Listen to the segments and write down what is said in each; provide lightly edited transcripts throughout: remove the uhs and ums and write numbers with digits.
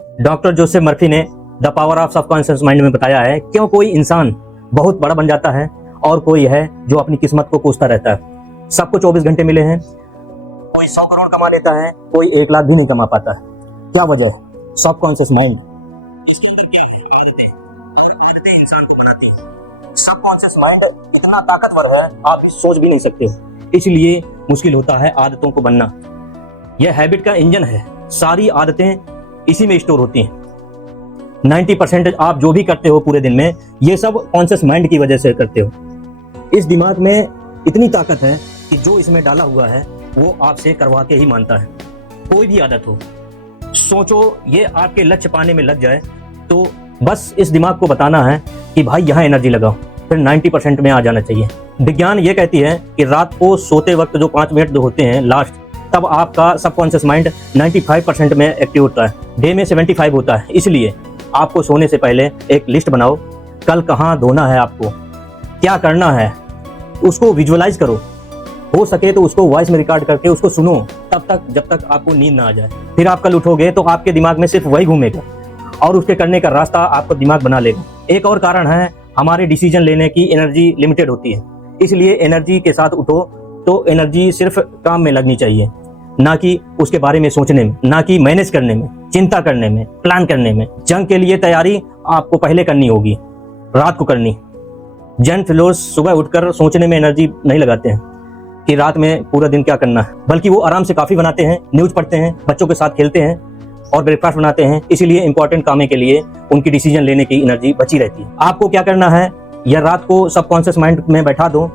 Doctor Joseph Murphy ने the power of subconscious mind में बताया है क्यों कोई इंसान बहुत बड़ा बन जाता है और कोई है जो अपनी किस्मत को कोसता रहता है। सबको 24 घंटे मिले हैं, कोई 100 करोड़ कमा लेता है, कोई 1 लाख भी नहीं कमा पाता है। क्या वजह? Subconscious mind. इसके अंदर क्या है? आदतें, और आदतें इंसान को बनाती हैं। सबकॉन्शियस माइंड इतना ताकतवर है आप भी सोच भी नहीं सकते, इसलिए मुश्किल होता है आदतों को बनना। यह हैबिट का इंजन है, सारी आदतें इसी में स्टोर होती हैं। 90% आप जो भी करते हो पूरे दिन में, ये सब कॉन्शियस माइंड की वजह से करते हो। इस दिमाग में इतनी ताकत है कि जो इसमें डाला हुआ है वो आपसे करवा के ही मानता है। कोई भी आदत हो, सोचो ये आपके लक्ष्य पाने में लग जाए तो बस इस दिमाग को बताना है कि भाई यहाँ एनर्जी लगाओ, फिर 90% में आ जाना चाहिए। विज्ञान ये कहती है कि रात को सोते वक्त जो 5 मिनट जो होते हैं लास्ट, तब आपका सबकॉन्शियस माइंड 95% में एक्टिव होता है, डे में 75 होता है। इसलिए आपको सोने से पहले एक लिस्ट बनाओ, कल कहाँ धोना है, आपको क्या करना है, उसको विजुअलाइज करो। हो सके तो उसको वॉइस में रिकॉर्ड करके उसको सुनो तब तक जब तक आपको नींद ना आ जाए। फिर आप कल उठोगे तो आपके दिमाग में सिर्फ वही घूमेगा और उसके करने का रास्ता आपको दिमाग बना लेगा। एक और कारण है, हमारे डिसीजन लेने की एनर्जी लिमिटेड होती है, इसलिए एनर्जी के साथ उठो तो एनर्जी सिर्फ काम में लगनी चाहिए, ना कि उसके बारे में सोचने में, ना कि मैनेज करने में, चिंता करने में, प्लान करने में। जंग के लिए तैयारी आपको पहले करनी होगी, रात को करनी। जेन फ्लोर्स सुबह उठकर सोचने में एनर्जी नहीं लगाते हैं कि रात में पूरा दिन क्या करना है, बल्कि वो आराम से कॉफी बनाते हैं, न्यूज पढ़ते हैं, बच्चों के साथ खेलते हैं और ब्रेकफास्ट बनाते हैं। इसीलिए इंपॉर्टेंट कामों के लिए उनकी डिसीजन लेने की एनर्जी बची रहती है। आपको क्या करना है, या रात को सबकॉन्शियस माइंड में बैठा दो,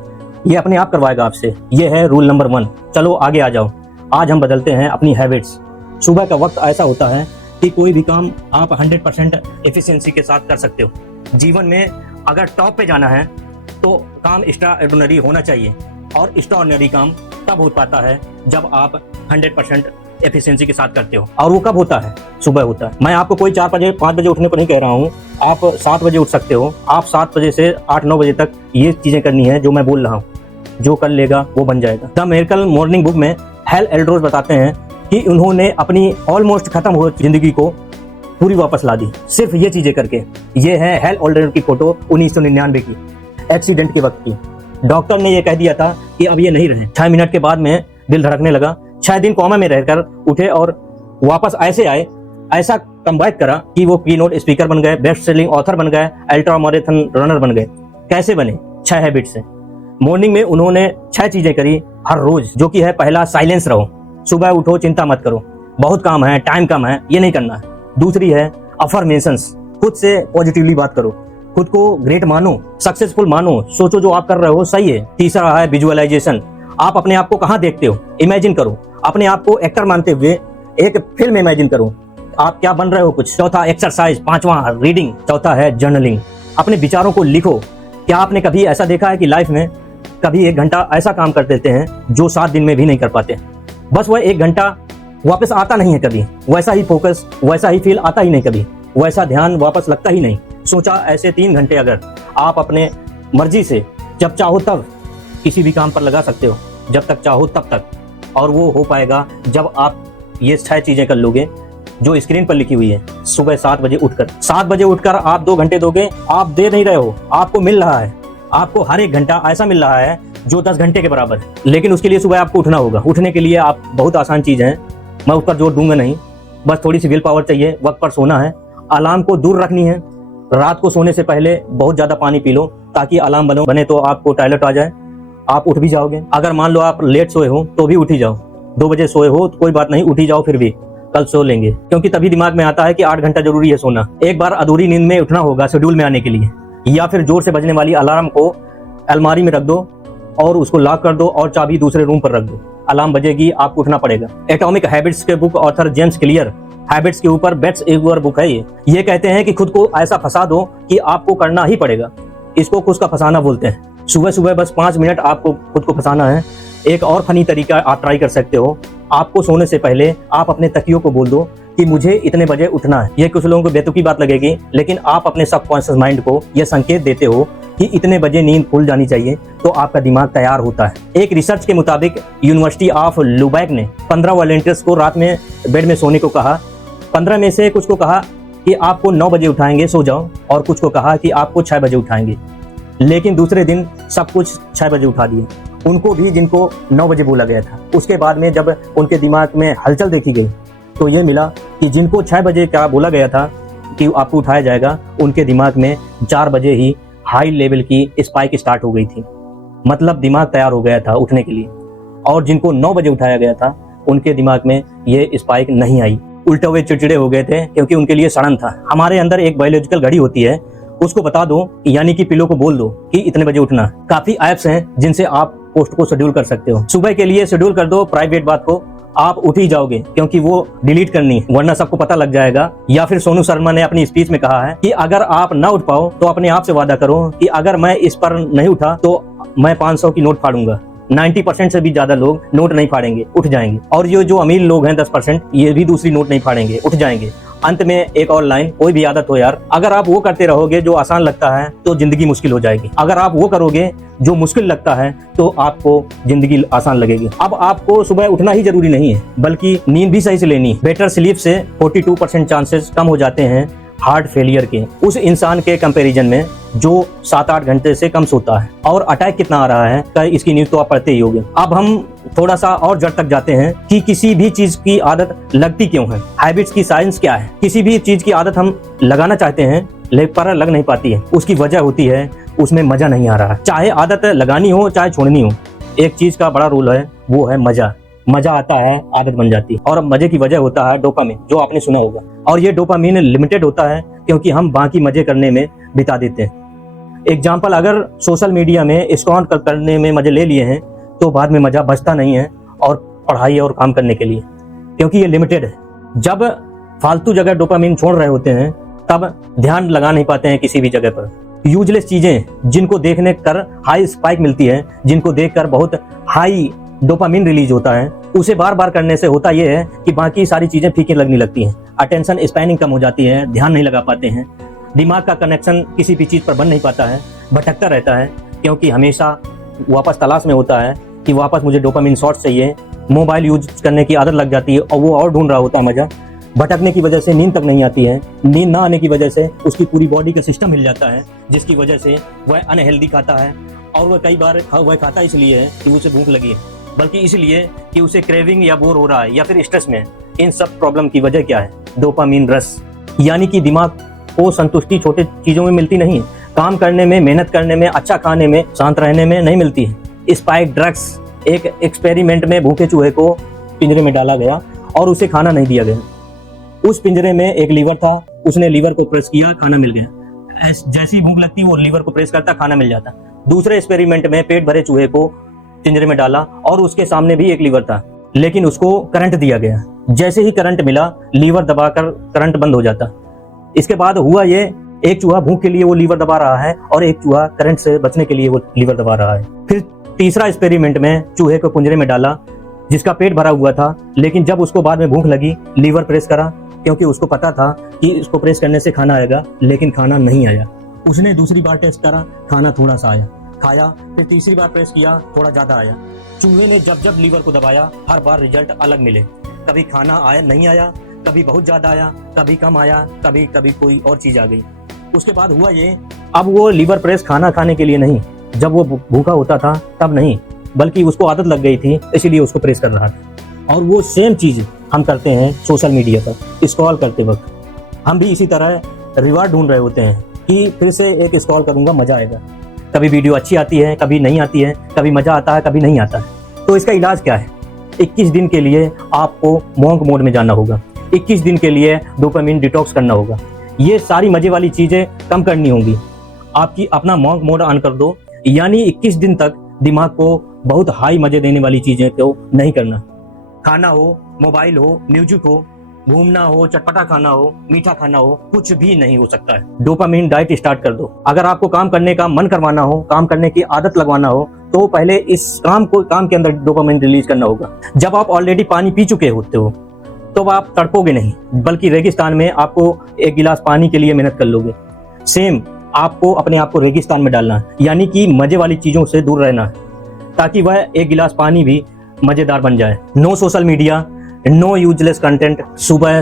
ये अपने आप करवाएगा आपसे। ये है रूल नंबर 1। चलो आगे आ जाओ। आज हम बदलते हैं अपनी हैबिट्स। सुबह का वक्त ऐसा होता है कि कोई भी काम आप 100% एफिशिएंसी के साथ कर सकते हो। जीवन में अगर टॉप पे जाना है तो काम एक्स्ट्राऑर्डिनरी होना चाहिए, और एक्स्ट्राऑर्डिनरी काम तब हो पाता है जब आप 100% एफिशिएंसी के साथ करते हो। और वो कब होता है? सुबह होता है। मैं आपको कोई 4 बजे 5 बजे उठने को नहीं कह रहा हूँ, आप 7 बजे उठ सकते हो। आप 7 बजे से 8-9 बजे तक ये चीजें करनी है जो मैं बोल रहा हूँ। जो कर लेगा वो बन जाएगा। द मिरेकल मॉर्निंग बुक में हेल एल्ड्रोज बताते हैं कि उन्होंने अपनी ऑलमोस्ट खत्म हो जिंदगी को पूरी वापस ला दी, सिर्फ ये चीजें करके। ये है हेल एल्ड्रोज की फोटो 1999 की, एक्सीडेंट के वक्त की। डॉक्टर ने ये कह दिया था कि अब ये नहीं रहे। 6 मिनट के बाद में दिल धड़कने लगा। 6 दिन कोमा में रहकर उठे और वापस ऐसे आए, ऐसा कम्बाइट करा कि वो कीनोट स्पीकर बन गए, बेस्ट सेलिंग ऑथर बन गए, अल्ट्रा मैराथन रनर बन गए। कैसे बने? 6 हैबिट से। मॉर्निंग में उन्होंने 6 चीजें करी हर रोज, जो कि है पहला, साइलेंस रहो। सुबह उठो, चिंता मत करो, बहुत काम है, टाइम कम है, ये नहीं करना है। दूसरी है अफर्मेशंस, खुद से पॉजिटिवली बात करो, खुद को ग्रेट मानो, सक्सेसफुल मानो, सोचो जो आप कर रहे हो सही है। तीसरा है विजुअलाइजेशन, आप अपने आप को कहाँ देखते हो, इमेजिन करो। अपने आप को एक्टर मानते हुए एक फिल्म इमेजिन करो, आप क्या बन रहे हो कुछ। चौथा एक्सरसाइज, 5वां रीडिंग, चौथा है जर्नलिंग, अपने विचारों को लिखो। क्या आपने कभी ऐसा देखा है कि लाइफ में कभी 1 घंटा ऐसा काम कर देते हैं जो 7 दिन में भी नहीं कर पाते? बस वह 1 घंटा वापस आता नहीं है कभी, वैसा ही फोकस, वैसा ही फील आता ही नहीं कभी, वैसा ध्यान वापस लगता ही नहीं। सोचा ऐसे 3 घंटे अगर आप अपने मर्जी से जब चाहो तब किसी भी काम पर लगा सकते हो, जब तक चाहो तब तक, और वो हो पाएगा जब आप ये 6 चीजें कर लोगे जो स्क्रीन पर लिखी हुई है। सुबह 7 बजे उठकर, 7 बजे उठकर आप 2 घंटे दोगे, आप दे नहीं रहे हो, आपको मिल रहा है। आपको हर 1 घंटा ऐसा मिल रहा है जो 10 घंटे के बराबर है। लेकिन उसके लिए सुबह आपको उठना होगा। उठने के लिए आप बहुत आसान चीज है, मैं उस पर जोर दूंगा नहीं, बस थोड़ी सी विल पावर चाहिए। वक्त पर सोना है, अलार्म को दूर रखनी है। रात को सोने से पहले बहुत ज्यादा पानी पी लो ताकि अलार्म बने तो आपको टॉयलेट आ जाए, आप उठ भी जाओगे। अगर मान लो आप लेट सोए हो तो भी उठ ही जाओ, 2 बजे सोए हो तो कोई बात नहीं, उठ ही जाओ, फिर भी कल सो लेंगे, क्योंकि तभी दिमाग में आता है कि 8 घंटा जरूरी है सोना। एक बार अधूरी नींद में उठना होगा शेड्यूल में आने के लिए, या फिर जोर से बजने वाली अलार्म को अलमारी में रख दो और उसको लॉक कर दो और चाबी दूसरे रूम पर रख दो। अलार्म बजेगी, आपको उठना पड़ेगा। एटॉमिक हैबिट्स के book author James clear habits के ऊपर बेट्स एक और बुक है ये कहते हैं कि खुद को ऐसा फंसा दो कि आपको करना ही पड़ेगा। इसको खुद का फंसाना बोलते हैं। सुबह सुबह बस 5 मिनट आपको खुद को फंसाना है। एक और फनी तरीका आप ट्राई कर सकते हो, आपको सोने से पहले आप अपने तकियों को बोल दो कि मुझे इतने बजे उठना है। ये कुछ लोगों को बेतुकी बात लगेगी, लेकिन आप अपने सबकॉन्शियस माइंड को यह संकेत देते हो कि इतने बजे नींद खुल जानी चाहिए, तो आपका दिमाग तैयार होता है। एक रिसर्च के मुताबिक यूनिवर्सिटी ऑफ लुबैक ने 15 वॉलंटियर्स को रात में बेड में सोने को कहा 15 में से कुछ को कहा कि आपको 9 बजे उठाएंगे, सो जाओ, और कुछ को कहा कि आपको 6 बजे उठाएंगे। लेकिन दूसरे दिन सब कुछ 6 बजे उठा दिए, उनको भी जिनको 9 बजे बोला गया था। उसके बाद में जब उनके दिमाग में हलचल देखी गई तो ये मिला कि जिनको 6 बजे का बोला गया था कि आपको उठाया जाएगा, उनके दिमाग में 4 बजे ही हाई लेवल की स्पाइक स्टार्ट हो गई थी। मतलब दिमाग तैयार हो गया था उठने के लिए। और जिनको 9 बजे उठाया गया था उनके दिमाग में ये स्पाइक नहीं आई, उल्टे हुए चिड़चिड़े हो गए थे, क्योंकि उनके लिए सड़न था। हमारे अंदर एक बायोलॉजिकल घड़ी होती है, उसको बता दो, यानी कि पिलो को बोल दो कि इतने बजे उठना। काफी ऐप्स हैं जिनसे आप पोस्ट को शेड्यूल कर सकते हो। सुबह के लिए शेड्यूल कर दो, प्राइवेट बात को आप उठ ही जाओगे, क्योंकि वो डिलीट करनी है, वरना सबको पता लग जाएगा। या फिर सोनू शर्मा ने अपनी स्पीच में कहा है कि अगर आप ना उठ पाओ तो अपने आप से वादा करो कि अगर मैं इस पर नहीं उठा तो मैं 500 की नोट फाड़ूंगा। 90% से भी ज्यादा लोग नोट नहीं फाड़ेंगे, उठ जाएंगे। और ये जो अमीर लोग हैं 10%, ये भी दूसरी नोट नहीं फाड़ेंगे, उठ जाएंगे। अंत में एक और लाइन, कोई भी आदत हो यार, अगर आप वो करते रहोगे जो आसान लगता है तो जिंदगी मुश्किल हो जाएगी। अगर आप वो करोगे जो मुश्किल लगता है तो आपको जिंदगी आसान लगेगी। अब आपको सुबह उठना ही जरूरी नहीं है, बल्कि नींद भी सही से लेनी। बेटर स्लीप से 42% चांसेस कम हो जाते हैं हार्ट फेलियर के, उस इंसान के कंपैरिजन में जो 7-8 घंटे से कम सोता है। और अटैक कितना आ रहा है का इसकी न्यूज तो आप पढ़ते ही होंगे। अब हम थोड़ा सा और जड़ तक जाते हैं कि किसी भी चीज की आदत लगती क्यों है, हैबिट्स की साइंस क्या है। किसी भी चीज की आदत हम लगाना चाहते हैं पर लग नहीं पाती है, उसकी वजह होती है उसमें मजा नहीं आ रहा। चाहे आदत लगानी हो चाहे छोड़नी हो, एक चीज का बड़ा रोल है, वो है मजा। मजा आता है, आदत बन जाती है। और मजे की वजह होता है डोपामिन, जो आपने सुना होगा। और ये डोपामिन लिमिटेड होता है, क्योंकि हम बाकी मजे करने में बिता देते हैं। एग्जाम्पल, अगर सोशल मीडिया में स्क्रॉल करने में मजे ले लिए हैं तो बाद में मजा बचता नहीं है और पढ़ाई और काम करने के लिए, क्योंकि ये लिमिटेड है। जब फालतू जगह डोपामिन छोड़ रहे होते हैं तब ध्यान लगा नहीं पाते हैं किसी भी जगह पर। यूजलेस चीजें जिनको देखने कर हाई स्पाइक मिलती है, जिनको देखकर बहुत हाई डोपामिन रिलीज होता है, उसे बार बार करने से होता यह है कि बाकी सारी चीजें फीकी लगने लगती हैं। अटेंशन स्पैनिंग कम हो जाती है, ध्यान नहीं लगा पाते हैं, दिमाग का कनेक्शन किसी भी चीज पर बन नहीं पाता है, भटकता रहता है, क्योंकि हमेशा वापस तलाश में होता है कि वापस मुझे डोपामिन शॉट चाहिए। मोबाइल यूज करने की आदत लग जाती है और वो और ढूंढ रहा होता है मजा। भटकने की वजह से नींद तक नहीं आती है, नींद ना आने की वजह से उसकी पूरी बॉडी का सिस्टम हिल जाता है, जिसकी वजह से वह अनहेल्दी खाता है। और वह कई बार वह खाता इसलिए है कि उसे भूख लगी है, बल्कि इसलिए कि उसे क्रेविंग या बोर हो रहा है या फिर स्ट्रेस में है। इन सब प्रॉब्लम की वजह क्या है? Dopamine rush. यानी कि दिमाग को संतुष्टि छोटे चीजों में मिलती नहीं है, काम करने में, मेहनत करने में, अच्छा खाने में, शांत रहने में नहीं मिलती है। Spike drugs. एक एक्सपेरिमेंट में भूखे चूहे को पिंजरे में डाला गया और उसे खाना नहीं दिया गया। उस पिंजरे में एक लीवर था, उसने लीवर को प्रेस किया, खाना मिल गया। जैसी भूख लगती वो लीवर को प्रेस करता, खाना मिल जाता। दूसरे एक्सपेरिमेंट में पेट भरे चूहे को पिंजरे में डाला और उसके सामने भी एक लीवर था, लेकिन उसको करंट दिया गया। जैसे ही करंट मिला, लीवर दबाकर करंट बंद हो जाता। इसके बाद हुआ ये, एक चूहा भूख के लिए वो लीवर दबा रहा है और एक चूहा करंट से बचने के लिए वो लीवर दबा रहा है। फिर तीसरा एक्सपेरिमेंट में चूहे को पिंजरे में डाला जिसका पेट भरा हुआ था, लेकिन जब उसको बाद में भूख लगी, लीवर प्रेस करा, क्योंकि उसको पता था कि इसको प्रेस करने से खाना आएगा, लेकिन खाना नहीं आया। उसने दूसरी बार टेस्ट करा, खाना थोड़ा सा आया, खाया, फिर तीसरी बार प्रेस किया, थोड़ा ज्यादा आया। चूहे ने जब जब लीवर को दबाया, हर बार रिजल्ट अलग मिले। कभी खाना आया नहीं आया, कभी बहुत ज्यादा आया, कभी कम आया, कभी कभी कोई और चीज आ गई। उसके बाद हुआ ये, अब वो लीवर प्रेस खाना खाने के लिए नहीं, जब वो भूखा होता था तब नहीं, बल्कि उसको आदत लग गई थी, इसलिए उसको प्रेस कर रहा था। और वो सेम चीज हम करते हैं सोशल मीडिया पर स्क्रॉल करते वक्त। हम भी इसी तरह रिवार्ड ढूंढ रहे होते हैं कि फिर से एक स्क्रॉल करूंगा, मजा आएगा। कभी वीडियो अच्छी आती है, कभी नहीं आती है, कभी मजा आता है, कभी नहीं आता है। तो इसका इलाज क्या है? 21 दिन के लिए आपको मॉन्क मोड में जाना होगा। 21 दिन के लिए डोपामिन डिटॉक्स करना होगा। ये सारी मजे वाली चीजें कम करनी होंगी। आपकी अपना मॉन्क मोड ऑन कर दो, यानी 21 दिन तक दिमाग को बहुत हाई मजे देने वाली चीजें तो नहीं करना। खाना हो, मोबाइल हो, म्यूजिक हो, घूमना हो, चटपटा खाना हो, मीठा खाना हो, कुछ भी नहीं हो सकता है। डोपामिन डाइट स्टार्ट कर दो। अगर आपको काम करने का मन करवाना हो, काम करने की आदत लगवाना हो, तो पहले इस काम के अंदर डोपामिन रिलीज करना होगा। जब आप ऑलरेडी पानी पी चुके होते हो तो आप तड़पोगे नहीं, बल्कि रेगिस्तान में आपको एक गिलास पानी के लिए मेहनत कर लोगे। सेम आपको अपने आप को रेगिस्तान में डालना है, यानी कि मजे वाली चीजों से दूर रहना है, ताकि वह एक गिलास पानी भी मजेदार बन जाए। No social media, no useless content, सुबह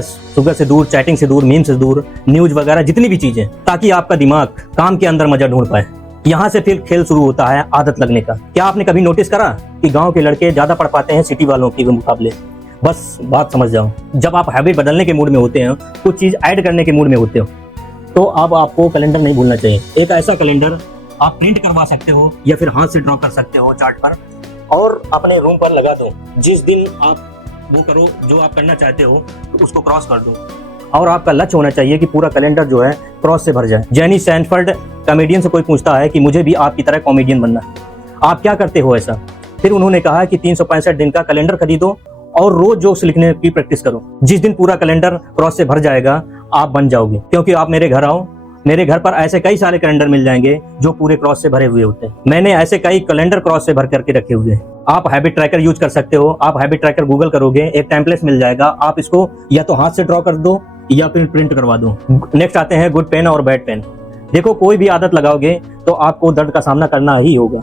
से दूर, चैटिंग से दूर, मीम से दूर, न्यूज वगैरह जितनी भी चीजें, ताकि आपका दिमाग काम के अंदर मजा ढूंढ पाए। यहाँ से फिर खेल शुरू होता है आदत लगने का। क्या आपने कभी नोटिस करा कि गांव के लड़के ज्यादा पढ़ पाते हैं सिटी वालों के मुकाबले? बस बात समझ जाओ। जब आप हैबिट बदलने के मूड में होते हैं, कुछ चीज ऐड करने के मूड में होते हो, तो अब आपको कैलेंडर नहीं भूलना चाहिए। एक ऐसा कैलेंडर आप प्रिंट करवा सकते हो या फिर हाथ से ड्रॉ कर सकते हो चार्ट पर, और अपने रूम पर लगा दो। जिस दिन आप वो करो जो आप करना चाहते हो, तो उसको क्रॉस कर दो। और आपका लक्ष्य होना चाहिए कि पूरा कैलेंडर जो है क्रॉस से भर जाए। जेनी सैनफोर्ड कॉमेडियन से कोई पूछता है कि मुझे भी आपकी तरह कॉमेडियन बनना है, आप क्या करते हो ऐसा? फिर उन्होंने कहा कि 365 दिन का कैलेंडर खरीदो और रोज जोक्स लिखने की प्रैक्टिस करो। जिस दिन पूरा कैलेंडर क्रॉस से भर जाएगा, आप बन जाओगे। क्योंकि आप मेरे घर आओ, मेरे घर पर ऐसे कई सारे कैलेंडर मिल जाएंगे जो पूरे क्रॉस से भरे हुए होते हैं। मैंने ऐसे कई कैलेंडर क्रॉस से भर करके रखे हुए हैं। आप हैबिट ट्रैकर यूज कर सकते हो। आप हैबिट ट्रैकर गूगल करोगे, एक टेम्पलेट मिल जाएगा। आप इसको या तो हाथ से ड्रॉ कर दो या फिर प्रिंट करवा दो। नेक्स्ट आते हैं गुड पेन और बैड पेन। देखो, कोई भी आदत लगाओगे तो आपको दर्द का सामना करना ही होगा।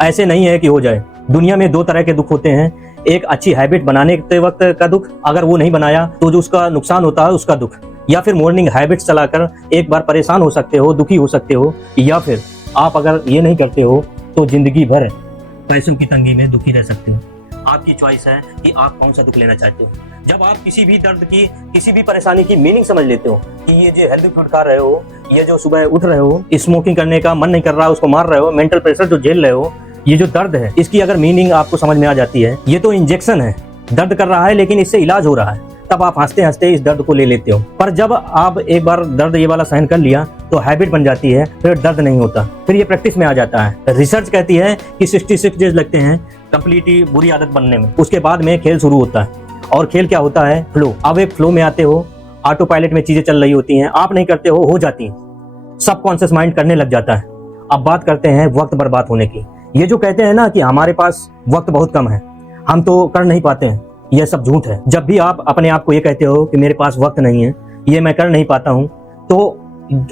ऐसे नहीं है कि हो जाए। दुनिया में दो तरह के दुख होते हैं। एक अच्छी हैबिट बनाने के वक्त का दुख, अगर वो नहीं बनाया तो जो उसका नुकसान होता है उसका दुख। या फिर मॉर्निंग हैबिट्स चलाकर एक बार परेशान हो सकते हो, दुखी हो सकते हो। या फिर आप अगर ये नहीं करते हो तो जिंदगी भर पैसों की तंगी में दुखी रह सकते हो। आपकी चॉइस है कि आप कौन सा दुख लेना चाहते हो। जब आप किसी भी दर्द की, किसी भी परेशानी की मीनिंग समझ लेते हो कि ये जो हेल्दी फूड खा रहे हो, ये जो सुबह उठ रहे हो, स्मोकिंग करने का मन नहीं कर रहा, उसको मार रहे हो, मेंटल प्रेशर जो झेल रहे हो, ये जो दर्द है, इसकी अगर मीनिंग आपको समझ में आ जाती है, ये तो इंजेक्शन है, दर्द कर रहा है लेकिन इससे इलाज हो रहा है, तब आप हंसते हंसते इस दर्द को ले लेते हो। पर जब आप एक बार दर्द ये वाला सहन कर लिया तो हैबिट बन जाती है, फिर दर्द नहीं होता, फिर ये प्रैक्टिस में आ जाता है। रिसर्च कहती है कि 66 डेज लगते हैं कंप्लीटली बुरी आदत बनने में। उसके बाद में खेल शुरू होता है, और खेल क्या होता है? फ्लो। अब एक फ्लो में आते हो, ऑटो पायलट में चीजें चल रही होती हैं, आप नहीं करते हो जाती हैं, सबकॉन्शियस माइंड करने लग जाता है। अब बात करते हैं वक्त बर्बाद होने की। ये जो कहते हैं ना कि हमारे पास वक्त बहुत कम है, हम तो कर नहीं पाते हैं, यह सब झूठ है। जब भी आप अपने आप को ये कहते हो कि मेरे पास वक्त नहीं है, ये मैं कर नहीं पाता हूँ, तो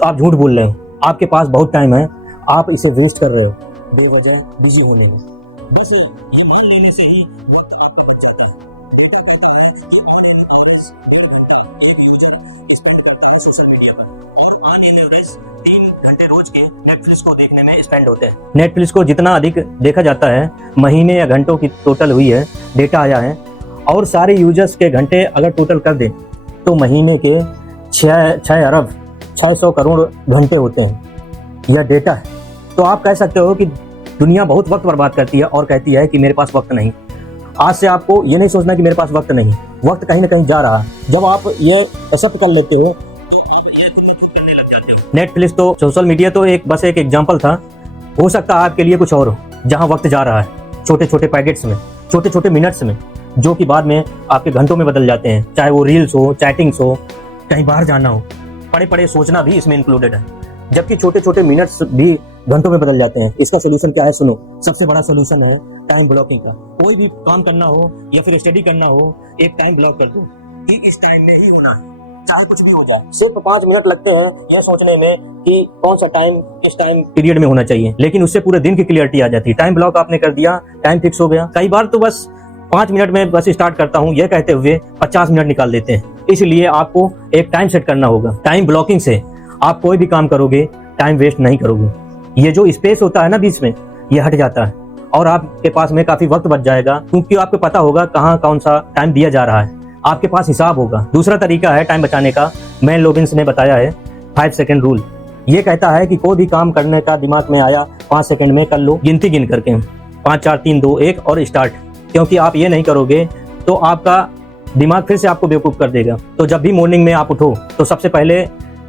आप झूठ बोल रहे हो। आपके पास बहुत टाइम है, आप इसे वेस्ट कर रहे हो बेवजह बिजी होने में। बस ये मान लेने से ही वक्त आपको बच जाता है। डेटा कहता है कि आने आवर्स 1.5 घंटा एक यूजर स्पेंड करता है सोशल मीडिया पर, और ऑन एवरेज 3 घंटे रोज के नेटफ्लिक्स को देखने में स्पेंड होते हैं। नेटफ्लिक्स को जितना अधिक देखा जाता है, महीने या घंटों की टोटल हुई है, डेटा आया है, और सारे यूजर्स के घंटे अगर टोटल कर दें तो महीने के 6 अरब 600 करोड़ घंटे होते हैं। यह डेटा है। तो आप कह सकते हो कि दुनिया बहुत वक्त बर्बाद करती है और कहती है कि मेरे पास वक्त नहीं। आज से आपको ये नहीं सोचना कि मेरे पास वक्त नहीं, वक्त कहीं ना कहीं जा रहा है। जब आप ये एक्सेप्ट कर लेते हो तो ये करने लग जाते हो। नेटफ्लिक्स तो, सोशल मीडिया तो बस एक एग्जाम्पल था। हो सकता है आपके लिए कुछ और हो, जहाँ वक्त जा रहा है छोटे छोटे पैकेट्स में, छोटे छोटे मिनट्स में, जो कि बाद में आपके घंटों में बदल जाते हैं। चाहे वो रील्स हो, चैटिंग्स हो, कहीं बाहर जाना हो, पड़े पड़े सोचना भी इसमें इंक्लूडेड है। जबकि छोटे छोटे मिनट्स भी घंटों में बदल जाते हैं। इसका सोल्यूशन क्या है? सुनो, सबसे बड़ा सोल्यूशन है टाइम ब्लॉकिंग का। कोई भी काम करना हो या फिर स्टडी करना हो, एक टाइम ब्लॉक कर दो कि इस टाइम में ही होना है, चाहे कुछ भी हो जाए। सिर्फ 5 मिनट लगते हैं यह सोचने में कि कौन सा टाइम किस टाइम पीरियड में होना चाहिए, लेकिन उससे पूरे दिन की क्लियरिटी आ जाती है। टाइम ब्लॉक आपने कर दिया, टाइम फिक्स हो गया। कई बार तो बस 5 मिनट में बस स्टार्ट करता हूँ यह कहते हुए 50 मिनट निकाल देते हैं। इसलिए आपको एक टाइम सेट करना होगा। टाइम ब्लॉकिंग से आप कोई भी काम करोगे, टाइम वेस्ट नहीं करोगे। ये जो स्पेस होता है ना बीच में, ये हट जाता है और आपके पास में काफी वक्त बच जाएगा, क्योंकि आपको पता होगा कहाँ कौन सा टाइम दिया जा रहा है, आपके पास हिसाब होगा। दूसरा तरीका है टाइम बचाने का, मेल रॉबिन्स ने बताया है 5 सेकंड रूल। ये कहता है कि कोई भी काम करने का दिमाग में आया 5 सेकंड में कर लो, गिनती गिन करके 5 4 3 2 1 और स्टार्ट। क्योंकि आप ये नहीं करोगे तो आपका दिमाग फिर से आपको बेवकूफ़ कर देगा। तो जब भी मॉर्निंग में आप उठो तो सबसे पहले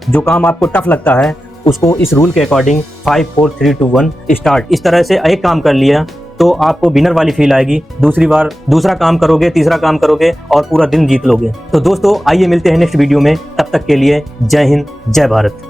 जो काम आपको टफ लगता है उसको इस रूल के अकॉर्डिंग 5 4 3 2 1 स्टार्ट, इस तरह से एक काम कर लिया तो आपको विनर वाली फील आएगी। दूसरी बार दूसरा काम करोगे, तीसरा काम करोगे और पूरा दिन जीत लोगे। तो दोस्तों, आइए मिलते हैं नेक्स्ट वीडियो में। तब तक के लिए जय हिंद, जय भारत।